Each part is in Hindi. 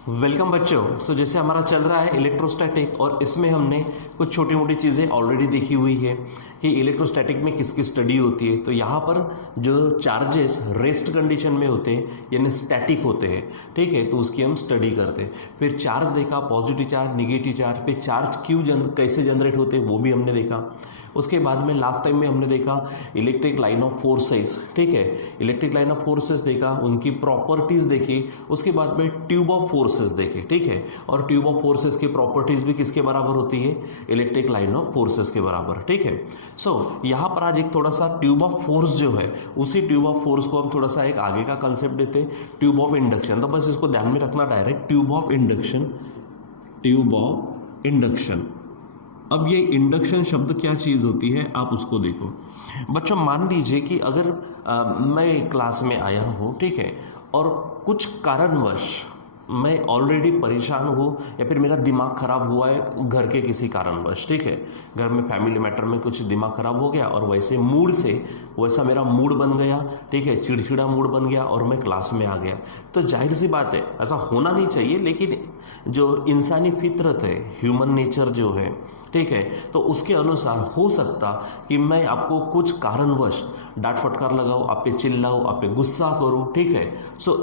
वेलकम बच्चों। जैसे हमारा चल रहा है इलेक्ट्रोस्टैटिक, और इसमें हमने कुछ छोटी मोटी चीज़ें ऑलरेडी देखी हुई है कि इलेक्ट्रोस्टैटिक में किसकी स्टडी होती है। तो यहाँ पर जो चार्जेस रेस्ट कंडीशन में होते हैं यानी स्टैटिक होते हैं, ठीक है, तो उसकी हम स्टडी करते हैं। फिर चार्ज देखा, पॉजिटिव चार्ज, निगेटिव चार्ज, फिर चार्ज कैसे जनरेट होते हैं वो भी हमने देखा। उसके बाद में लास्ट टाइम में हमने देखा इलेक्ट्रिक लाइन ऑफ फोर्सेस, ठीक है, इलेक्ट्रिक लाइन ऑफ फोर्सेस देखा, उनकी प्रॉपर्टीज देखी। उसके बाद में ट्यूब ऑफ फोर्सेस देखे, ठीक है, और ट्यूब ऑफ फोर्सेस की प्रॉपर्टीज भी किसके बराबर होती है? इलेक्ट्रिक लाइन ऑफ फोर्सेस के बराबर, ठीक है। यहाँ पर आज एक थोड़ा सा ट्यूब ऑफ फोर्स जो है, उसी ट्यूब ऑफ फोर्स को हम थोड़ा सा एक आगे का कंसेप्ट देते हैं, ट्यूब ऑफ इंडक्शन। तो बस इसको ध्यान में रखना, direct tube of induction, tube of induction. अब ये इंडक्शन शब्द क्या चीज़ होती है आप उसको देखो बच्चों। मान लीजिए कि अगर मैं क्लास में आया हूँ, ठीक है, और कुछ कारणवश मैं ऑलरेडी परेशान हूँ या फिर मेरा दिमाग खराब हुआ है घर के किसी कारणवश, ठीक है, घर में फैमिली मैटर में कुछ दिमाग खराब हो गया और वैसे मूड से वैसा मेरा मूड बन गया, ठीक है, चिड़चिड़ा मूड बन गया और मैं क्लास में आ गया। तो जाहिर सी बात है ऐसा होना नहीं चाहिए, लेकिन जो इंसानी फितरत है, ह्यूमन नेचर जो है, ठीक है, तो उसके अनुसार हो सकता कि मैं आपको कुछ कारणवश डांट फटकार लगाऊं, आप पे चिल्लाऊं, आप पे गुस्सा करूं, ठीक है।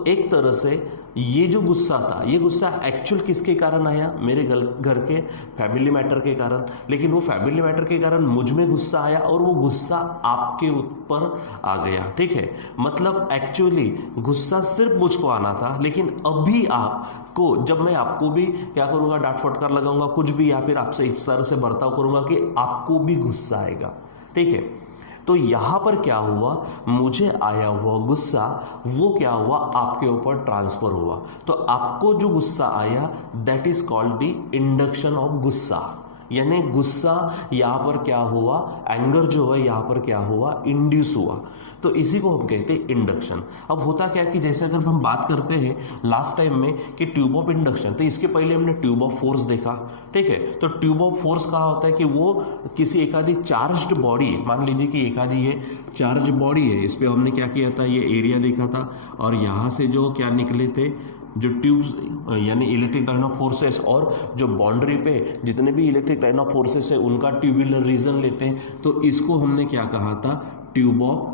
एक तरह से ये जो गुस्सा था, ये गुस्सा एक्चुअल किसके कारण आया? मेरे घर के फैमिली मैटर के कारण। लेकिन वो फैमिली मैटर के कारण मुझ में गुस्सा आया और वो गुस्सा आपके ऊपर आ गया, ठीक है। मतलब एक्चुअली गुस्सा सिर्फ मुझको आना था, लेकिन अभी आपको, जब मैं आपको भी क्या करूंगा, डांट फटकार लगाऊंगा कुछ भी, या फिर आपसे इस तरह से बर्ताव करूंगा कि आपको भी गुस्सा आएगा, ठीक है। तो यहां पर क्या हुआ, मुझे आया हुआ गुस्सा वो क्या हुआ, आपके ऊपर ट्रांसफर हुआ। तो आपको जो गुस्सा आया that is called the induction of गुस्सा, यानी गुस्सा यहाँ पर क्या हुआ, एंगर जो है यहाँ पर क्या हुआ, इंड्यूस हुआ। तो इसी को हम कहते हैं इंडक्शन। अब होता क्या कि जैसे अगर हम बात करते हैं लास्ट टाइम में कि ट्यूब ऑफ इंडक्शन, तो इसके पहले हमने ट्यूब ऑफ फोर्स देखा, ठीक है। तो ट्यूब ऑफ फोर्स कहा होता है कि वो किसी एक आधी चार्ज्ड बॉडी, मान लीजिए कि एक आधी ये चार्ज बॉडी है, इस पर हमने क्या किया था, ये एरिया देखा था, और यहाँ से जो क्या निकले थे, जो ट्यूब्स यानी इलेक्ट्रिक लाइन ऑफ फोर्सेस, और जो बाउंड्री पे जितने भी इलेक्ट्रिक लाइन ऑफ फोर्सेस है उनका ट्यूबुलर रीजन लेते हैं। तो इसको हमने क्या कहा था, ट्यूब ऑफ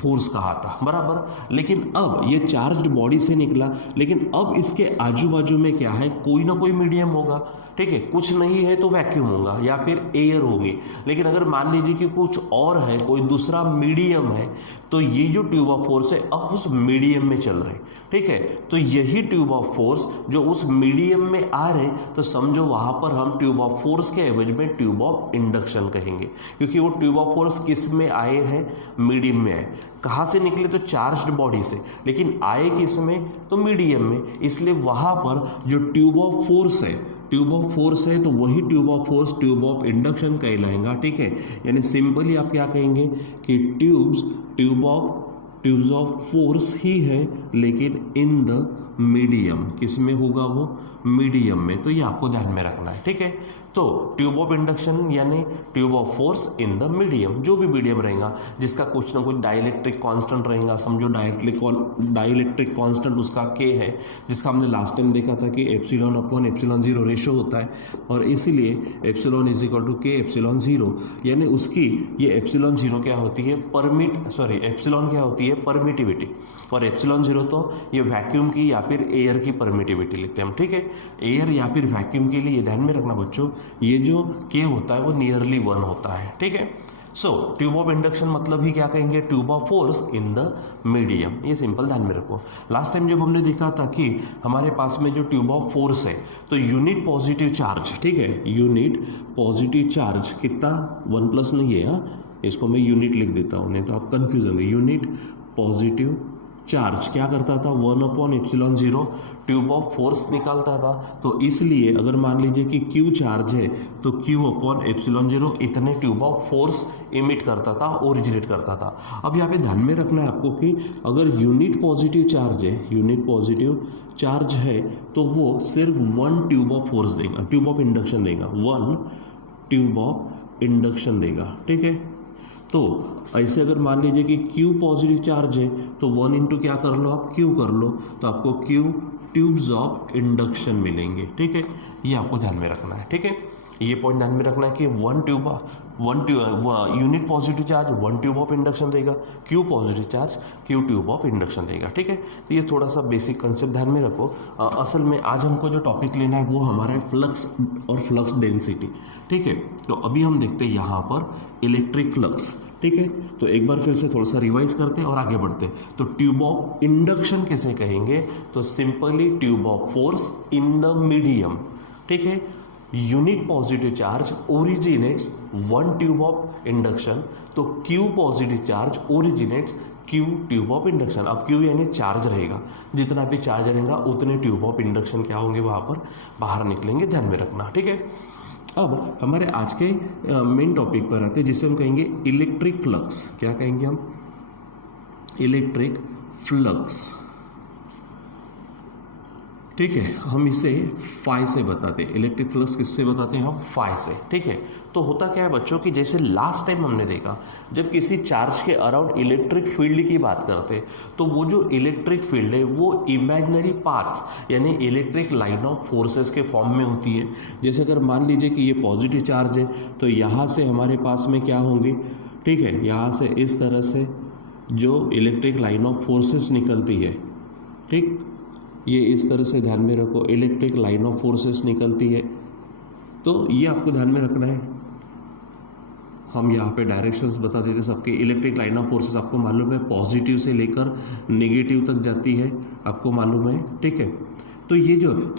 फोर्स कहा था, बराबर। लेकिन अब ये चार्ज्ड बॉडी से निकला, लेकिन अब इसके आजू बाजू में क्या है, कोई ना कोई मीडियम होगा, ठीक है। कुछ नहीं है तो वैक्यूम होगा या फिर एयर होगी। लेकिन अगर मान लीजिए कि कुछ और है, कोई दूसरा मीडियम है, तो ये जो ट्यूब ऑफ फोर्स है अब उस मीडियम में चल रहे, ठीक है। तो यही ट्यूब ऑफ फोर्स जो उस मीडियम में आ रहे, तो समझो वहां पर हम ट्यूब ऑफ फोर्स के एवज में ट्यूब ऑफ इंडक्शन कहेंगे, क्योंकि वो ट्यूब ऑफ फोर्स किस में आए हैं, मीडियम में आए। कहाँ से निकले? तो चार्ज्ड बॉडी से, लेकिन आए किस में, तो मीडियम में। इसलिए वहां पर जो ट्यूब ऑफ फोर्स है, ट्यूब ऑफ फोर्स है, तो वही tube of force tube of induction कहलाएगा, ठीक है। यानी सिंपली आप क्या कहेंगे कि ट्यूब्स ऑफ फोर्स ही है, लेकिन इन द मीडियम, किस में होगा वो, मीडियम में। तो ये आपको ध्यान में रखना है, ठीक है। तो ट्यूब ऑफ इंडक्शन यानी tube of force in the medium, जो भी मीडियम रहेगा जिसका कुछ ना कुछ डाइलेक्ट्रिक कांस्टेंट रहेगा, समझो डाइलेक्ट्रिक कांस्टेंट उसका के है, जिसका हमने लास्ट टाइम देखा था कि epsilon upon epsilon zero ratio होता है, और इसीलिए एप्सिलॉन इज इक्वल टू के एप्सिलॉन जीरो, यानी उसकी ये एप्सिलॉन जीरो क्या होती है, एप्सिलॉन क्या होती है, परमिटिविटी, और एप्सिलॉन जीरो तो ये वैक्यूम की या फिर एयर की परमिटिविटी लिखते हैं हम, ठीक है। एयर या फिर वैक्यूम के लिए ध्यान में रखना बच्चों, ये जो के होता है वो नियरली 1 होता है, ठीक है। ट्यूब ऑफ इंडक्शन मतलब ही क्या कहेंगे, tube of force in the medium. ये सिंपल ध्यान में रखो। लास्ट टाइम जब हमने देखा था कि हमारे पास में जो ट्यूब ऑफ फोर्स है, तो यूनिट पॉजिटिव चार्ज, ठीक है, यूनिट पॉजिटिव चार्ज कितना, 1 प्लस नहीं है, हाँ, इसको मैं यूनिट लिख देता हूँ, नहीं तो आप कंफ्यूज होंगे। यूनिट पॉजिटिव चार्ज क्या करता था, 1 upon epsilon zero tube of force निकालता था। तो इसलिए अगर मान लीजिए कि क्यू चार्ज है, तो क्यू अपॉन एप्सिलॉन जीरो इतने ट्यूब ऑफ फोर्स इमिट करता था, ओरिजिनेट करता था। अब यहाँ पे ध्यान में रखना है आपको कि अगर यूनिट पॉजिटिव चार्ज है, यूनिट पॉजिटिव चार्ज है, तो वो सिर्फ 1 ट्यूब ऑफ फोर्स देगा, ट्यूब ऑफ इंडक्शन देगा, 1 ट्यूब ऑफ इंडक्शन देगा, ठीक है। तो ऐसे अगर मान लीजिए कि Q पॉजिटिव चार्ज है, तो 1 इंटू क्या कर लो आप, Q कर लो, तो आपको Q ट्यूब्स ऑफ इंडक्शन मिलेंगे। ठीक है, ये आपको ध्यान में रखना है। ठीक है, ये पॉइंट ध्यान में रखना है कि unit positive charge 1 tube of induction देगा, Q positive charge Q tube of induction देगा। ठीक है, तो ये थोड़ा सा बेसिक कंसेप्ट ध्यान में रखो। असल में आज हमको जो टॉपिक लेना है वो हमारा है फ्लक्स और फ्लक्स डेंसिटी। ठीक है, तो अभी हम देखते हैं यहाँ पर इलेक्ट्रिक फ्लक्स। ठीक है, तो एक बार फिर से थोड़ा सा रिवाइज करते हैं और आगे बढ़ते हैं। तो ट्यूब ऑफ इंडक्शन किसे कहेंगे? तो simply tube of force in the medium. ठीक है, unit positive charge originates 1 tube of induction, तो Q positive charge originates Q tube of induction. अब क्यू यानी चार्ज रहेगा, जितना भी चार्ज रहेगा उतने ट्यूब ऑफ इंडक्शन क्या होंगे वहाँ पर बाहर निकलेंगे, ध्यान में रखना। ठीक है, अब हमारे आज के मेन टॉपिक पर आते हैं जिसे हम कहेंगे इलेक्ट्रिक फ्लक्स। क्या कहेंगे हम? Electric flux. ठीक है, हम इसे फाई से बताते हैं। इलेक्ट्रिक फ्लक्स किससे बताते हैं हम? फाई से। ठीक है, तो होता क्या है बच्चों कि जैसे लास्ट टाइम हमने देखा जब किसी चार्ज के अराउंड इलेक्ट्रिक फील्ड की बात करते हैं तो वो जो इलेक्ट्रिक फील्ड है वो इमेजिनरी पाथ यानी इलेक्ट्रिक लाइन ऑफ फोर्सेस के फॉर्म में होती है। जैसे अगर मान लीजिए कि ये पॉजिटिव चार्ज है तो यहाँ से हमारे पास में क्या होंगे? ठीक है, यहाँ से इस तरह से जो इलेक्ट्रिक लाइन ऑफ फोर्सेस निकलती है, ठीक, ये इस तरह से ध्यान में रखो, इलेक्ट्रिक लाइन ऑफ फोर्सेस निकलती है। तो ये आपको ध्यान में रखना है। हम यहाँ पे डायरेक्शंस बता देते सबके। इलेक्ट्रिक लाइन ऑफ फोर्सेस आपको मालूम है पॉजिटिव से लेकर नेगेटिव तक जाती है, आपको मालूम है। ठीक है, तो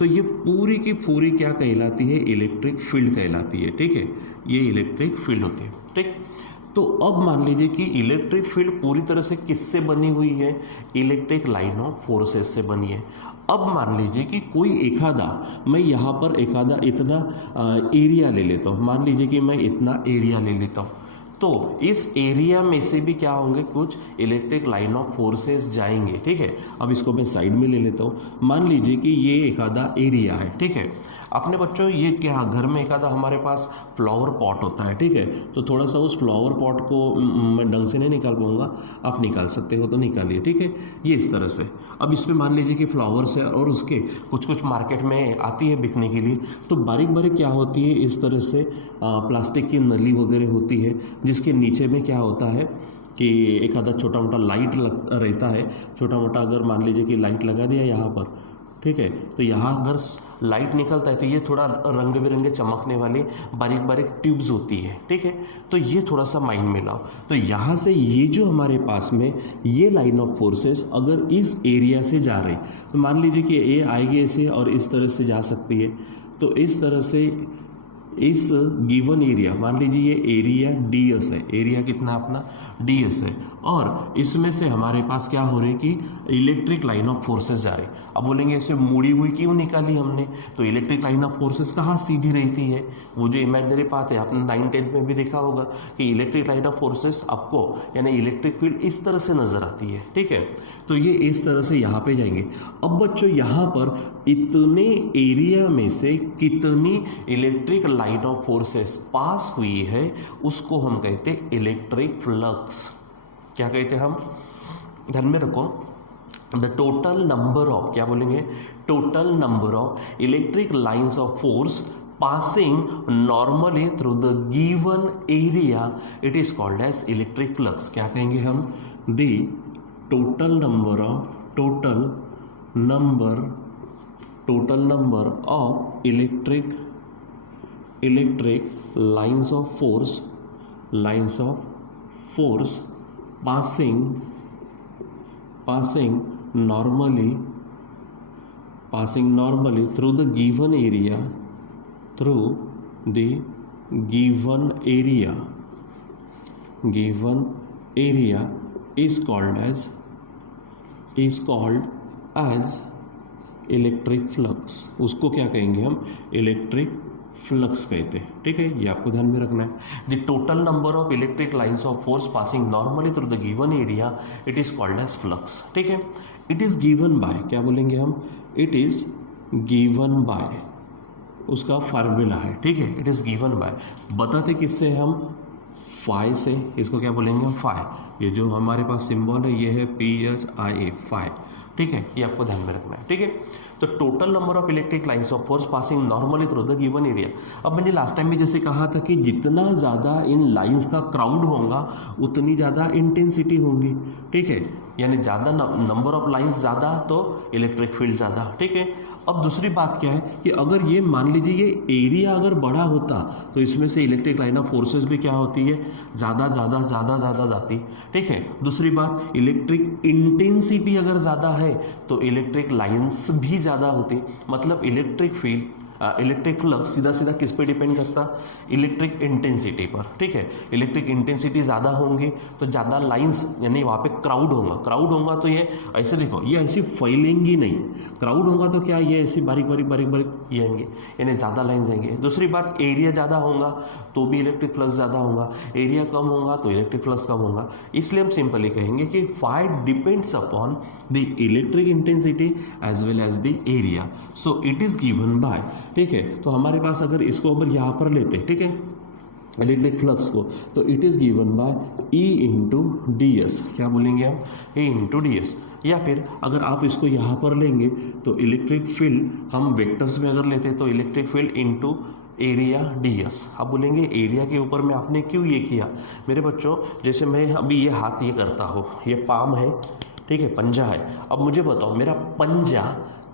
ये पूरी की पूरी क्या कहलाती है? इलेक्ट्रिक फील्ड कहलाती है। ठीक है, ये इलेक्ट्रिक फील्ड होती है। ठीक, तो अब मान लीजिए कि इलेक्ट्रिक फील्ड पूरी तरह से किससे बनी हुई है? इलेक्ट्रिक लाइन ऑफ फोर्सेस से बनी है। अब मान लीजिए कि कोई मैं यहाँ पर इतना एरिया ले लेता हूँ। मान लीजिए कि मैं इतना एरिया ले लेता हूँ, तो इस एरिया में से भी क्या होंगे? कुछ इलेक्ट्रिक लाइन ऑफ फोर्सेस जाएंगे। ठीक है, अब इसको मैं साइड में ले लेता हूँ। मान लीजिए कि ये एरिया है। ठीक है, अपने बच्चों ये क्या घर में हमारे पास फ्लावर पॉट होता है। ठीक है, तो थोड़ा सा उस फ्लावर पॉट को मैं ढंग से नहीं निकाल पाऊंगा, आप निकाल सकते हो तो निकालिए। ठीक है, ये इस तरह से। अब इसमें मान लीजिए कि फ्लावर्स है और उसके कुछ मार्केट में आती है बिकने के लिए, तो बारीक बारीक क्या होती है? इस तरह से प्लास्टिक की नली वगैरह होती है जिसके नीचे में क्या होता है कि एक आधा छोटा मोटा लाइट रहता है। छोटा मोटा अगर मान लीजिए कि लाइट लगा दिया यहाँ पर, ठीक है, तो यहाँ अगर लाइट निकलता है तो ये थोड़ा रंग बिरंगे चमकने वाली बारीक बारीक ट्यूब्स होती है। ठीक है, तो ये थोड़ा सा माइंड में लाओ। तो यहाँ से ये जो हमारे पास में ये लाइन ऑफ फोर्सेस अगर इस एरिया से जा रही, तो मान लीजिए कि ये आएगी ऐसे और इस तरह से जा सकती है। तो इस तरह से इस गिवन एरिया, मान लीजिए ये एरिया ds है, एरिया कितना अपना ds है, और इसमें से हमारे पास क्या हो रही है कि इलेक्ट्रिक लाइन ऑफ फोर्सेस जा रही। अब बोलेंगे ऐसे मुड़ी हुई क्यों निकाली हमने? तो इलेक्ट्रिक लाइन ऑफ फोर्सेस कहाँ सीधी रहती है? वो जो इमेजिनरी पाथ है, आपने 9th-10th में भी देखा होगा कि इलेक्ट्रिक लाइन ऑफ फोर्सेस आपको यानी इलेक्ट्रिक फील्ड इस तरह से नजर आती है। ठीक है, तो ये इस तरह से यहाँ पे जाएंगे। अब बच्चों यहाँ पर इतने एरिया में से कितनी इलेक्ट्रिक लाइन ऑफ फोर्सेस पास हुई है उसको हम कहते हैं इलेक्ट्रिक फ्लक्स। क्या कहते हैं हम? ध्यान में रखो, द टोटल नंबर ऑफ, क्या बोलेंगे? Total number of electric lines of force passing normally through the given area, it is called as electric flux. क्या कहेंगे हम? The total number of electric lines of force passing normally through the given area is called as electric flux. उसको क्या कहेंगे हम? इलेक्ट्रिक फ्लक्स कहते हैं। ठीक है, ये आपको ध्यान में रखना है। The total number of electric lines of force passing normally through the given area, it is called as flux. ठीक है, इट इज गिवन बाय, क्या बोलेंगे हम? इट इज गिवन बाय, उसका फार्मूला है। ठीक है, इट इज गिवन बाय, बताते किससे हम? फाई से। इसको क्या बोलेंगे? फाई। ये जो हमारे पास सिंबल है ये है PHIA, फाई। ठीक है, ये आपको ध्यान में रखना है। ठीक है, तो total number of electric lines of force passing normally through the given area. अब मैंने लास्ट टाइम में जैसे कहा था कि जितना ज़्यादा इन लाइंस का क्राउड होगा उतनी ज़्यादा इंटेंसिटी होगी। ठीक है, यानी ज़्यादा नंबर ऑफ लाइंस ज़्यादा तो इलेक्ट्रिक फील्ड ज़्यादा। ठीक है, अब दूसरी बात क्या है कि अगर ये मान लीजिए ये एरिया अगर बड़ा होता तो इसमें से इलेक्ट्रिक लाइन ऑफ फोर्सेस भी क्या होती है, ज़्यादा ज़्यादा ज़्यादा ज़्यादा जाती। ठीक है, दूसरी बात इलेक्ट्रिक इंटेंसिटी अगर ज़्यादा है तो इलेक्ट्रिक लाइंस भी ज़्यादा होती। मतलब इलेक्ट्रिक फील्ड इलेक्ट्रिक फ्लक्स सीधा सीधा किस पे डिपेंड करता, इलेक्ट्रिक इंटेंसिटी पर। ठीक है, इलेक्ट्रिक इंटेंसिटी ज़्यादा होंगी तो ज़्यादा लाइंस यानी वहाँ पे क्राउड होगा तो ये ऐसे देखो ये ऐसी फैलेंगी नहीं। क्राउड होगा तो क्या ये ऐसी बारीक बारीक बारीक बारीक ये आएंगे यानी ज़्यादा लाइन्स आएंगे। दूसरी बात एरिया ज़्यादा होगा तो भी इलेक्ट्रिक फ्लक्स ज़्यादा होगा, एरिया कम होगा तो इलेक्ट्रिक फ्लक्स कम होगा। इसलिए हम सिंपली कहेंगे कि phi depends upon the electric intensity as well as the area. So it is given by, ठीक है, तो हमारे पास अगर इसको अगर यहाँ पर लेते, ठीक है, इलेक्ट्रिक फ्लक्स को, तो it is given bye E into D S. क्या बोलेंगे हम, E इंटू डी एस। या फिर अगर आप इसको यहाँ पर लेंगे तो इलेक्ट्रिक फील्ड हम वेक्टर्स में अगर लेते तो electric field into area D S. आप बोलेंगे एरिया के ऊपर में आपने क्यों ये किया। मेरे बच्चों जैसे मैं अभी ये हाथ ये करता हूँ, ये पाम है, ठीक है, पंजा है। अब मुझे बताओ मेरा पंजा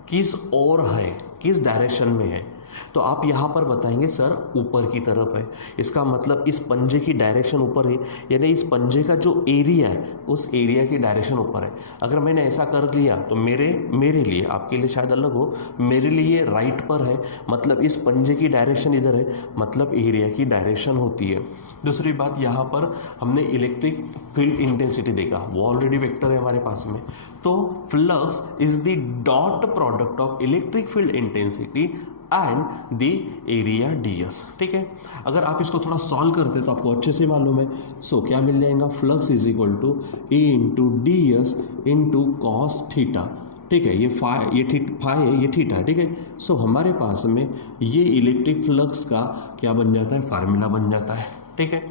किस ओर है, किस डायरेक्शन में है, तो आप यहाँ पर बताएंगे सर ऊपर की तरफ है। इसका मतलब इस पंजे की डायरेक्शन ऊपर है, यानी इस पंजे का जो एरिया है उस एरिया की डायरेक्शन ऊपर है। अगर मैंने ऐसा कर लिया तो मेरे लिए, आपके लिए शायद अलग हो, मेरे लिए राइट पर है, मतलब इस पंजे की डायरेक्शन इधर है, मतलब एरिया की डायरेक्शन होती है। दूसरी बात यहाँ पर हमने इलेक्ट्रिक फील्ड इंटेंसिटी देखा, वो ऑलरेडी वेक्टर है हमारे पास में। तो flux is the dot product of electric field intensity and the area D S. ठीक है, अगर आप इसको थोड़ा सॉल्व करते तो आपको अच्छे से मालूम है। सो क्या मिल जाएगा, flux is equal to A into D S into cos theta. ठीक है, ये फाई है, ये थीटा है। ठीक है, सो हमारे पास में ये इलेक्ट्रिक फ्लक्स का क्या बन जाता है, फार्मूला बन जाता है। ठीक है,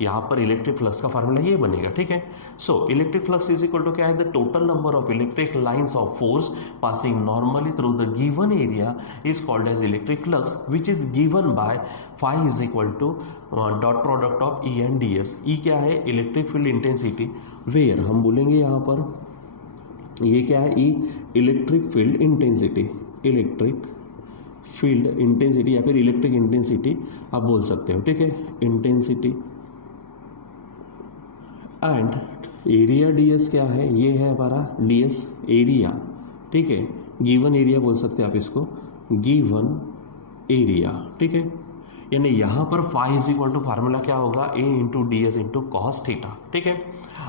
यहाँ पर इलेक्ट्रिक फ्लक्स का फार्मूला ये बनेगा। ठीक है, so electric flux is equal to क्या है, the total number of electric lines of force passing normally through the given area is called as electric flux which is given by phi is equal to dot product of E and D S. E क्या है, इलेक्ट्रिक फील्ड इंटेंसिटी, वेयर हम बोलेंगे यहाँ पर ये क्या है, E electric field intensity, electric field intensity या फिर इलेक्ट्रिक इंटेंसिटी आप बोल सकते हो। ठीक है, intensity and area D S क्या है, ये है हमारा डी एस एरिया। ठीक है, गिवन एरिया बोल सकते हैं आप इसको, गिवन एरिया। ठीक है, यानी यहाँ पर phi is equal to formula क्या होगा, A into D S into cos theta. ठीक है,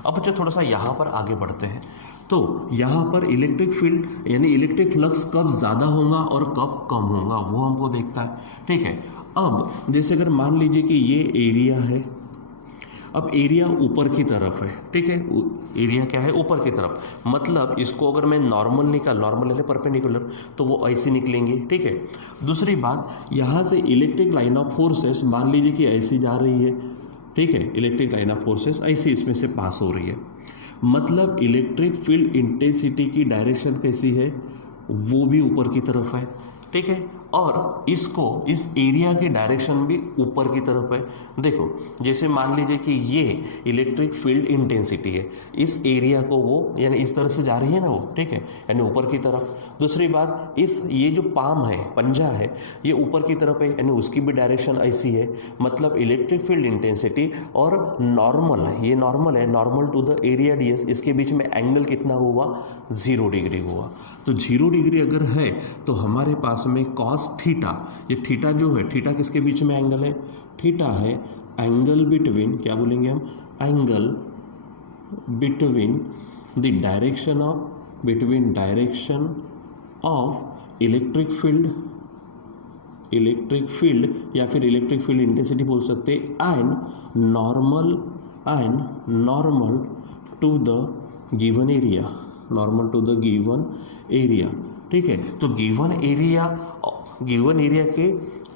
अब जो थोड़ा सा यहाँ पर आगे बढ़ते हैं तो यहाँ पर इलेक्ट्रिक फील्ड यानी इलेक्ट्रिक फ्लक्स कब ज़्यादा होगा और कब कम होगा वो हमको देखता है। ठीक है, अब जैसे अगर मान लीजिए कि ये एरिया है, अब एरिया ऊपर की तरफ है। ठीक है, एरिया क्या है, ऊपर की तरफ, मतलब इसको अगर मैं नॉर्मल यानी परपेंडिकुलर तो वो ऐसे निकलेंगे। ठीक है, दूसरी बात यहाँ से इलेक्ट्रिक लाइन ऑफ फोर्सेस मान लीजिए कि ऐसी जा रही है। ठीक है, इलेक्ट्रिक लाइन ऑफ फोर्सेस ऐसी इसमें से पास हो रही है, मतलब इलेक्ट्रिक फील्ड इंटेंसिटी की डायरेक्शन कैसी है, वो भी ऊपर की तरफ है। ठीक है, और इसको इस एरिया की डायरेक्शन भी ऊपर की तरफ है। देखो जैसे मान लीजिए कि ये इलेक्ट्रिक फील्ड इंटेंसिटी है, इस एरिया को वो यानी इस तरह से जा रही है ना वो, ठीक है, यानी ऊपर की तरफ। दूसरी बात ये जो पाम है, पंजा है, ये ऊपर की तरफ है, यानी उसकी भी डायरेक्शन ऐसी है, मतलब इलेक्ट्रिक फील्ड इंटेंसिटी और नॉर्मल है, ये नॉर्मल है, normal to the area D S, इसके बीच में एंगल कितना हुआ, 0 डिग्री हुआ। तो 0 डिग्री अगर है तो हमारे पास में कॉस थीटा, ये थीटा जो है, थीटा किसके बीच में एंगल है, थीटा है एंगल बिटवीन, क्या बोलेंगे हम, angle between the direction of electric field या फिर इलेक्ट्रिक फील्ड इंटेंसिटी बोल सकते हैं, and normal to the given area. ठीक है, तो गिवन एरिया के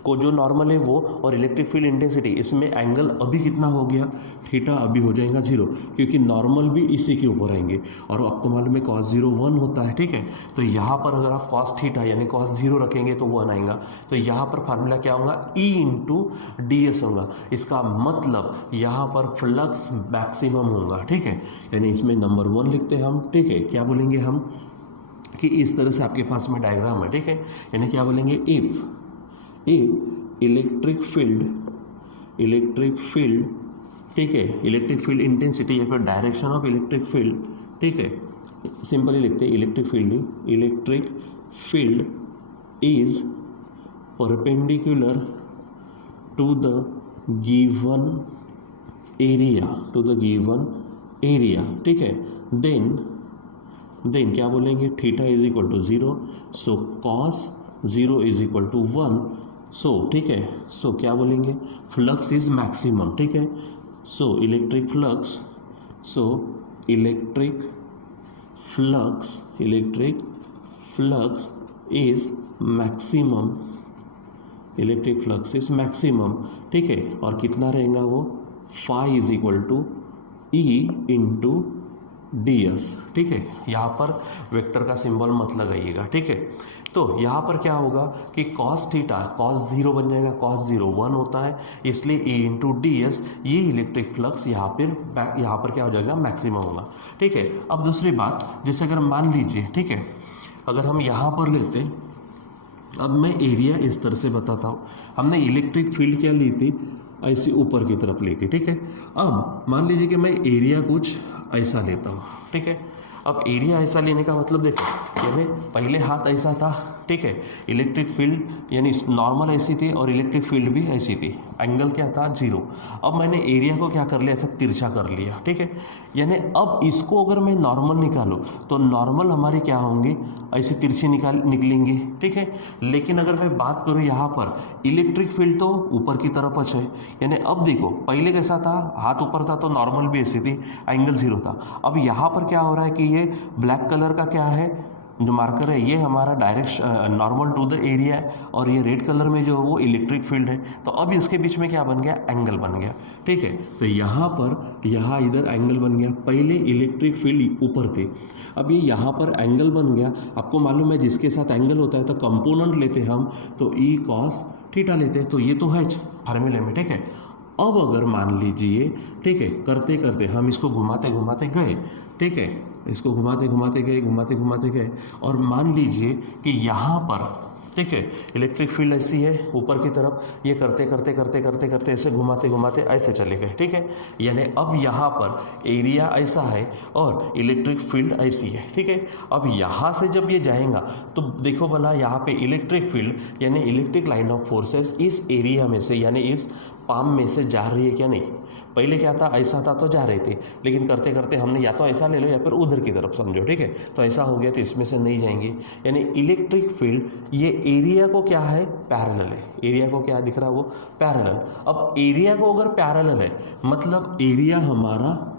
को जो नॉर्मल है वो और इलेक्ट्रिक फील्ड इंटेंसिटी, इसमें एंगल अभी कितना हो गया, थीटा अभी हो जाएगा 0, क्योंकि नॉर्मल भी इसी के ऊपर आएंगे और आपको मालूम है cos 0 1 होता है, ठीक है। तो यहाँ पर अगर आप cos थीटा यानी cos 0 रखेंगे तो 1 आएगा, तो यहाँ पर फार्मूला क्या होगा, E इंटू डी एस होगा। इसका मतलब यहाँ पर फ्लक्स मैक्सिमम होगा, ठीक है, यानी इसमें नंबर 1 लिखते हैं हम, ठीक है। क्या बोलेंगे हम कि इस तरह से आपके पास में डायग्राम है, ठीक है, यानी क्या बोलेंगे, इफ इलेक्ट्रिक फील्ड, ठीक है, इलेक्ट्रिक फील्ड इंटेंसिटी या फिर डायरेक्शन ऑफ इलेक्ट्रिक फील्ड, ठीक है, सिंपली लिखते हैं electric field is perpendicular to the given area, ठीक है, देन क्या बोलेंगे, theta is equal to 0, so cos 0 is equal to 1, so ठीक है, सो क्या बोलेंगे, फ्लक्स इज मैक्सिमम, ठीक है, so electric flux is maximum, ठीक है, और कितना रहेगा वो, phi is equal to E into D S, ठीक है। यहाँ पर वेक्टर का सिंबल मत लगाइएगा, ठीक है। तो यहाँ पर क्या होगा कि cos थीटा cos 0 बन जाएगा, cos 0 1 होता है, इसलिए E इंटू डी एस, ये इलेक्ट्रिक फ्लक्स यहाँ पर क्या हो जाएगा, मैक्सिमम होगा, ठीक है। अब दूसरी बात, जैसे अगर मान लीजिए, ठीक है, अगर हम यहाँ पर लेते, अब मैं एरिया इस तरह से बताता हूँ, हमने इलेक्ट्रिक फील्ड क्या ली थी, ऐसी ऊपर की तरफ ली थी, ठीक है। अब मान लीजिए कि मैं एरिया कुछ ऐसा लेता हूँ, ठीक है। अब एरिया ऐसा लेने का मतलब देखो, यानी पहले हाथ ऐसा था, ठीक है, इलेक्ट्रिक फील्ड यानी नॉर्मल ऐसी थी और इलेक्ट्रिक फील्ड भी ऐसी थी, एंगल क्या था, 0। अब मैंने एरिया को क्या कर लिया, ऐसा तिरछा कर लिया, ठीक है, यानी अब इसको अगर मैं नॉर्मल निकालूँ तो नॉर्मल हमारी क्या होंगी, ऐसी तिरछी निकलेंगी, ठीक है। लेकिन अगर मैं बात करूँ यहाँ पर, इलेक्ट्रिक फील्ड तो ऊपर की तरफ है, यानी अब देखो पहले कैसा था, हाथ ऊपर था तो नॉर्मल भी ऐसी थी, एंगल 0 था। अब यहाँ पर क्या हो रहा है कि ये ब्लैक कलर का क्या है, जो मार्कर है, ये हमारा direct normal to the area है, और ये रेड कलर में जो है वो इलेक्ट्रिक फील्ड है। तो अब इसके बीच में क्या बन गया, एंगल बन गया, ठीक है। तो यहाँ इधर एंगल बन गया, पहले इलेक्ट्रिक फील्ड ऊपर थे, अब ये यहाँ पर एंगल बन गया। आपको मालूम है जिसके साथ एंगल होता है तो कंपोनेंट लेते हैं हम, तो ई कॉस थीटा लेते हैं, तो ये तो है फार्मूले में, ठीक है। अब अगर मान लीजिए, ठीक है, करते करते हम इसको घुमाते घुमाते गए, ठीक है, इसको घुमाते घुमाते गए और मान लीजिए कि यहाँ पर, ठीक है, इलेक्ट्रिक फील्ड ऐसी है ऊपर की तरफ, ये करते ऐसे घुमाते ऐसे चले गए, ठीक है। यानी अब यहाँ पर एरिया ऐसा है और इलेक्ट्रिक फील्ड ऐसी है, ठीक है। अब यहाँ से जब ये जाएगा तो देखो भला, यहाँ पे इलेक्ट्रिक फील्ड यानी इलेक्ट्रिक लाइन ऑफ फोर्सेस इस एरिया में से यानी इस पाम में से जा रही है क्या, नहीं। पहले क्या था, ऐसा था तो जा रहे थे, लेकिन करते करते हमने या तो ऐसा ले लो या फिर उधर की तरफ समझो, ठीक है। तो ऐसा हो गया तो इसमें से नहीं जाएंगे, यानी इलेक्ट्रिक फील्ड ये एरिया को क्या है, पैरेलल है। एरिया को क्या दिख रहा है, वो पैरेलल। अब एरिया को अगर पैरेलल है मतलब एरिया हमारा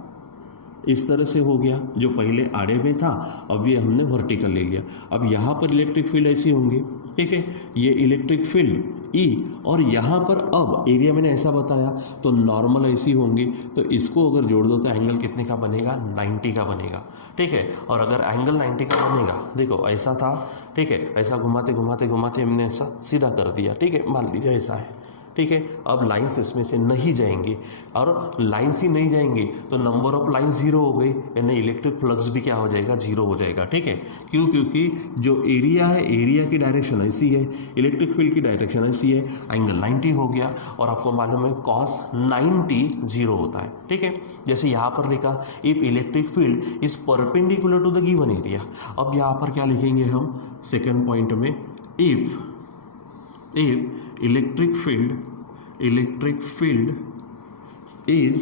इस तरह से हो गया, जो पहले आड़े में था अब ये हमने वर्टिकल ले लिया। अब यहाँ पर इलेक्ट्रिक फील्ड ऐसी होंगी, ठीक है, ये इलेक्ट्रिक फील्ड ई, और यहाँ पर अब एरिया मैंने ऐसा बताया तो नॉर्मल ऐसी होंगी, तो इसको अगर जोड़ दो तो एंगल कितने का बनेगा, 90 का बनेगा, ठीक है। और अगर एंगल 90 का बनेगा, देखो ऐसा था, ठीक है, ऐसा घुमाते हमने ऐसा सीधा कर दिया, ठीक है, मान लीजिए ऐसा है, ठीक है। अब लाइंस इसमें से नहीं जाएंगी, और लाइंस ही नहीं जाएंगी तो नंबर ऑफ लाइन 0 हो गई, यानी इलेक्ट्रिक फ्लक्स भी क्या हो जाएगा, 0 हो जाएगा, ठीक है। क्यों, क्योंकि जो एरिया है, एरिया की डायरेक्शन ऐसी है, इलेक्ट्रिक फील्ड की डायरेक्शन ऐसी है, एंगल 90 हो गया, और आपको मालूम है cos 90 0 होता है, ठीक है। जैसे यहाँ पर लिखा, if electric field is perpendicular to the given area. अब यहाँ पर क्या लिखेंगे हम सेकेंड पॉइंट में, if electric field is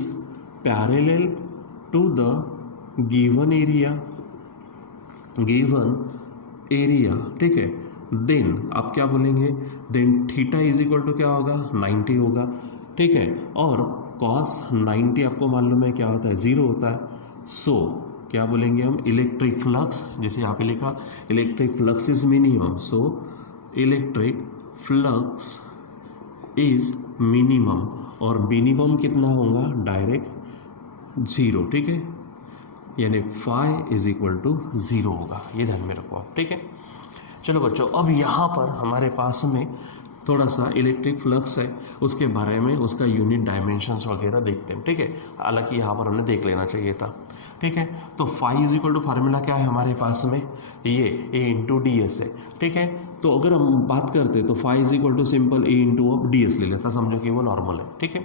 parallel to the given area, ठीक है। देन आप क्या बोलेंगे, then theta is equal to क्या होगा, 90 होगा, ठीक है। और cos 90 आपको मालूम है क्या होता है, 0 होता है। सो क्या बोलेंगे हम, इलेक्ट्रिक फ्लक्स, जैसे यहाँ पे लिखा electric flux is minimum, so electric flux is minimum, और मिनिमम कितना होगा, डायरेक्ट 0, ठीक है, यानी फाई इज इक्वल टू 0 होगा, ये ध्यान में रखो आप, ठीक है। चलो बच्चों, अब यहाँ पर हमारे पास में थोड़ा सा इलेक्ट्रिक फ्लक्स है, उसके बारे में उसका यूनिट डायमेंशंस वगैरह देखते हैं, ठीक है। हालांकि यहाँ पर हमने देख लेना चाहिए था, ठीक है। तो phi is equal to formula क्या है हमारे पास में, ये ए इंटू डी एस है, ठीक है। तो अगर हम बात करते तो phi is equal to simple A into of D S ले लेता, समझो कि वो नॉर्मल है, ठीक है।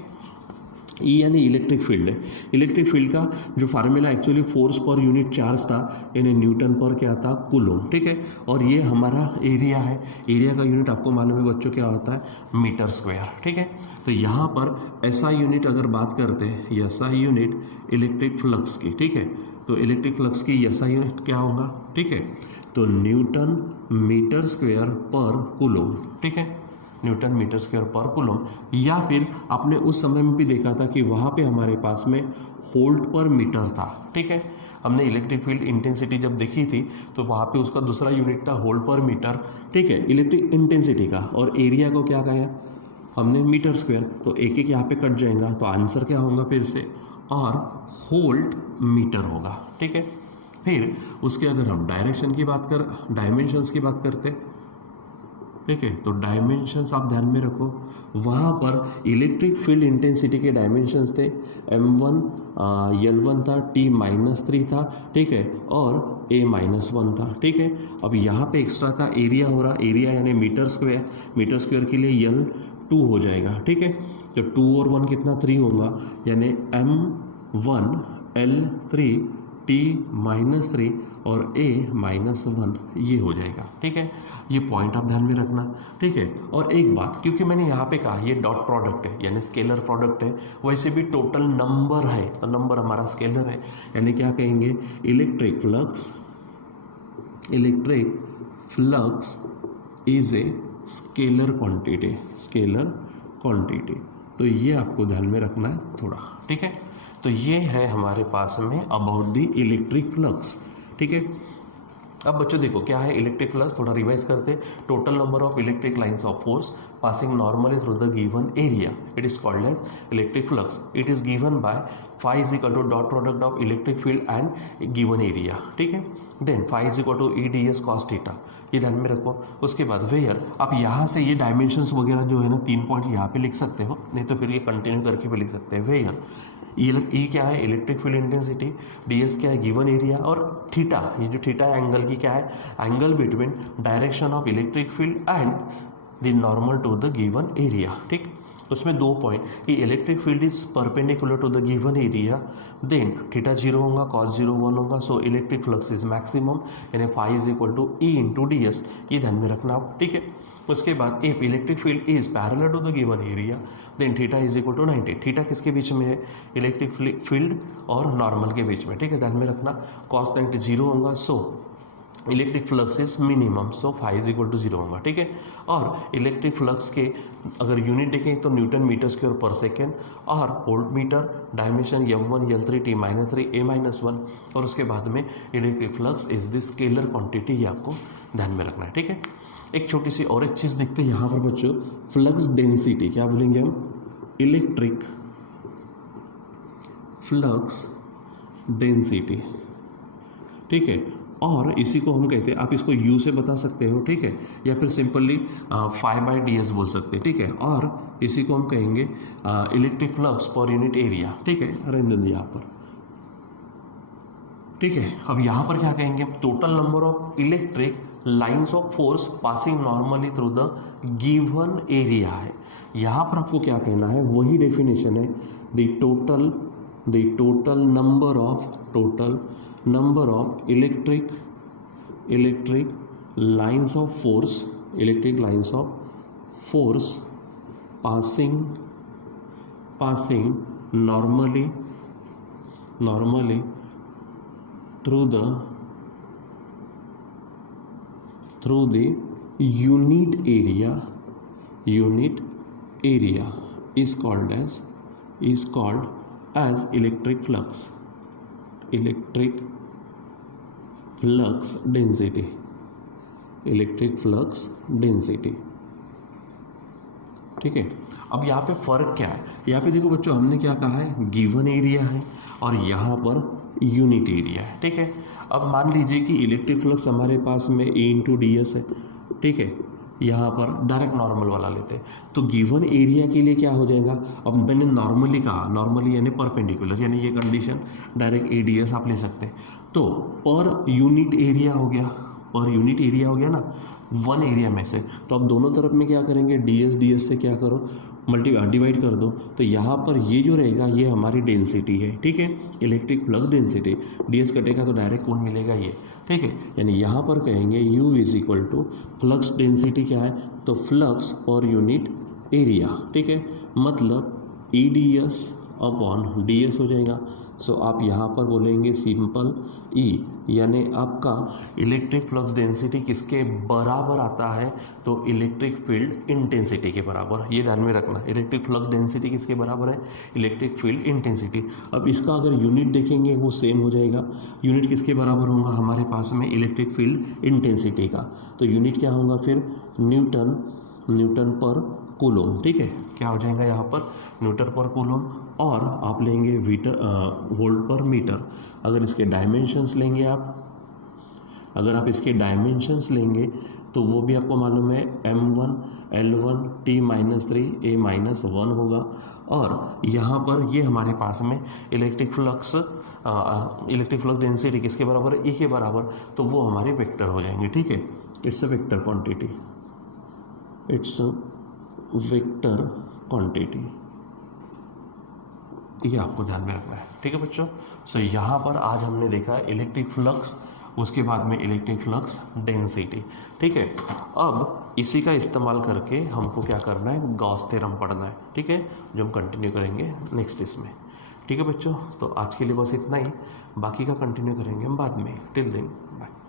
ई यानी इलेक्ट्रिक फील्ड है। इलेक्ट्रिक फील्ड का जो formula actually force per unit charge था, यानी न्यूटन पर क्या था, कूलम, ठीक है। और ये हमारा एरिया है, एरिया का यूनिट आपको मालूम है बच्चों क्या होता है, मीटर स्क्वायर, ठीक है। तो यहाँ पर एसआई यूनिट अगर बात करते हैं, एसआई यूनिट इलेक्ट्रिक फ्लक्स की, ठीक है। तो इलेक्ट्रिक फ्लक्स की एसआई यूनिट क्या होगा, ठीक है। तो न्यूटन मीटर स्क्वायर पर कूलम, ठीक है, न्यूटन मीटर स्क्वायर पर कूलम। या फिर आपने उस समय में भी देखा था कि वहाँ पे हमारे पास में वोल्ट पर मीटर था, ठीक है। हमने इलेक्ट्रिक फील्ड इंटेंसिटी जब देखी थी तो वहाँ पे उसका दूसरा यूनिट था वोल्ट पर मीटर, ठीक है, इलेक्ट्रिक इंटेंसिटी का। और एरिया को क्या कहा हमने, मीटर स्क्वायर। तो एक एक यहाँ पे कट जाएगा, तो आंसर क्या होगा फिर से, और वोल्ट मीटर होगा, ठीक है। फिर उसके अगर हम डायरेक्शन की बात कर, डायमेंशंस की बात करते, ठीक है। तो डायमेंशंस आप ध्यान में रखो, वहाँ पर इलेक्ट्रिक फील्ड इंटेंसिटी के डायमेंशंस थे, m1 L1 था, T-3 था, ठीक है, और A-1 था, ठीक है। अब यहाँ पे एक्स्ट्रा का एरिया हो रहा, एरिया यानी मीटर स्क्वायर, मीटर स्क्वायर के लिए L2 हो जाएगा, ठीक है। तो 2 और 1 कितना, 3 होगा, यानी M1 L3 T-3 और A-1 ये हो जाएगा, ठीक है। ये पॉइंट आप ध्यान में रखना, ठीक है। और एक बात, क्योंकि मैंने यहाँ पे कहा ये डॉट प्रोडक्ट है यानी स्केलर प्रोडक्ट है, वैसे भी टोटल नंबर है, तो नंबर हमारा स्केलर है, यानी क्या कहेंगे, electric flux is a scalar quantity, scalar quantity. तो ये आपको ध्यान में रखना है थोड़ा, ठीक है। तो ये है हमारे पास में अबाउट द इलेक्ट्रिक फ्लक्स, ठीक है। अब बच्चों देखो क्या है इलेक्ट्रिक फ्लक्स, थोड़ा रिवाइज करते, total number of electric lines of force passing normally through the given area, it is called as electric flux. It is given by phi is equal to dot product of electric field and given area, ठीक है। Then phi is equal to E D S cos theta, ये ध्यान में रखो। उसके बाद वेयर, आप यहाँ से ये डायमेंशंस वगैरह जो है ना 3 पॉइंट यहाँ पे लिख सकते हो, नहीं तो फिर ये कंटिन्यू करके भी लिख सकते हैं। वेयर ई क्या है, electric field intensity, D S क्या है, गिवन एरिया, और थीटा, ये जो थीटा है एंगल की क्या है, angle between direction of electric field and the normal to the given area, ठीक। उसमें 2 पॉइंट कि electric field is perpendicular to the given area, then theta 0 होगा, कॉस 0 1 होगा, so electric flux is maximum, यानी phi is equal to E into D S, ये ध्यान में रखना आप, ठीक है। उसके बाद if electric field is parallel to the given area, then theta is equal to 90। थीटा किसके बीच में है, इलेक्ट्रिक फील्ड और नॉर्मल के बीच में, ठीक है, ध्यान में रखना। कॉस 90 0 होगा, so electric flux is minimum, so phi is equal to 0 होगा, ठीक है। और इलेक्ट्रिक फ्लक्स के अगर यूनिट देखें तो न्यूटन मीटर स्क्वायर पर सेकेंड, और volt meter, dimension m1 L3 T-3 A-1, और उसके बाद में electric flux is the scalar quantity, ये आपको ध्यान में रखना है, ठीक है। एक छोटी सी और एक चीज़ देखते हैं यहाँ पर बच्चों, फ्लक्स डेंसिटी, क्या बोलेंगे हम, इलेक्ट्रिक फ्लक्स डेंसिटी, ठीक है। और इसी को हम कहते हैं, आप इसको U से बता सकते हो, ठीक है, या फिर simply phi by D S बोल सकते हैं, ठीक है। और इसी को हम कहेंगे electric flux per unit area, ठीक है, रहने यहाँ पर, ठीक है। अब यहाँ पर क्या कहेंगे, total number of electric lines of force passing normally through the given area है। यहाँ पर आपको क्या कहना है, वही डेफिनेशन है, the total number of electric lines of force passing normally through the unit area is called as electric flux density, ठीक है। अब यहाँ पे फ़र्क क्या है, यहाँ पे देखो बच्चों हमने क्या कहा है, गिवन एरिया है और यहाँ पर यूनिट एरिया है, ठीक है। अब मान लीजिए कि इलेक्ट्रिक फ्लक्स हमारे पास में A इंटू डी एस है, ठीक है। यहाँ पर डायरेक्ट नॉर्मल वाला लेते हैं तो गिवन एरिया के लिए क्या हो जाएगा, अब मैंने नॉर्मली कहा, नॉर्मली यानी परपेंडिकुलर, यानी ये कंडीशन डायरेक्ट ADS आप ले सकते हैं। तो पर यूनिट एरिया हो गया, पर यूनिट एरिया हो गया ना वन एरिया में से, तो अब दोनों तरफ में क्या करेंगे, DS से क्या करो डिवाइड कर दो, तो यहाँ पर ये जो रहेगा ये हमारी डेंसिटी है, ठीक है, इलेक्ट्रिक फ्लक्स डेंसिटी। DS कटेगा तो डायरेक्ट कौन मिलेगा, ये, ठीक है। यानी यहाँ पर कहेंगे U is equal to flux density क्या है, तो फ्लक्स पर यूनिट एरिया, ठीक है, मतलब EDS अपॉन DS हो जाएगा। सो आप यहाँ पर बोलेंगे सिंपल E, यानी आपका इलेक्ट्रिक फ्लक्स डेंसिटी किसके बराबर आता है, तो इलेक्ट्रिक फील्ड इंटेंसिटी के बराबर। ये ध्यान में रखना, इलेक्ट्रिक फ्लक्स डेंसिटी किसके बराबर है, इलेक्ट्रिक फील्ड इंटेंसिटी। अब इसका अगर यूनिट देखेंगे वो सेम हो जाएगा, यूनिट किसके बराबर होगा हमारे पास में, इलेक्ट्रिक फील्ड इंटेंसिटी का। तो यूनिट क्या होगा फिर, न्यूटन पर कूलोम, ठीक है, क्या हो जाएगा यहाँ पर न्यूटन पर कूलोम। और आप लेंगे वोल्ट पर मीटर। अगर इसके डायमेंशंस लेंगे आप, अगर आप इसके डायमेंशंस लेंगे तो वो भी आपको मालूम है M1 L1 T-3 A-1 होगा। और यहाँ पर ये हमारे पास में इलेक्ट्रिक फ्लक्स डेंसिटी किसके बराबर है, E के बराबर, तो वो हमारे वेक्टर हो जाएंगे, ठीक है। It's a vector quantity, it's vector quantity, ये आपको ध्यान में रखना है, ठीक है बच्चों। सो यहाँ पर आज हमने देखा है इलेक्ट्रिक फ्लक्स, उसके बाद में इलेक्ट्रिक फ्लक्स डेंसिटी, ठीक है। अब इसी का इस्तेमाल करके हमको क्या करना है, गॉस थ्योरम पढ़ना है, ठीक है, जो हम कंटिन्यू करेंगे नेक्स्ट इसमें, ठीक है बच्चों। तो आज के लिए बस इतना ही, बाकी का कंटिन्यू करेंगे हम बाद में। Till then bye.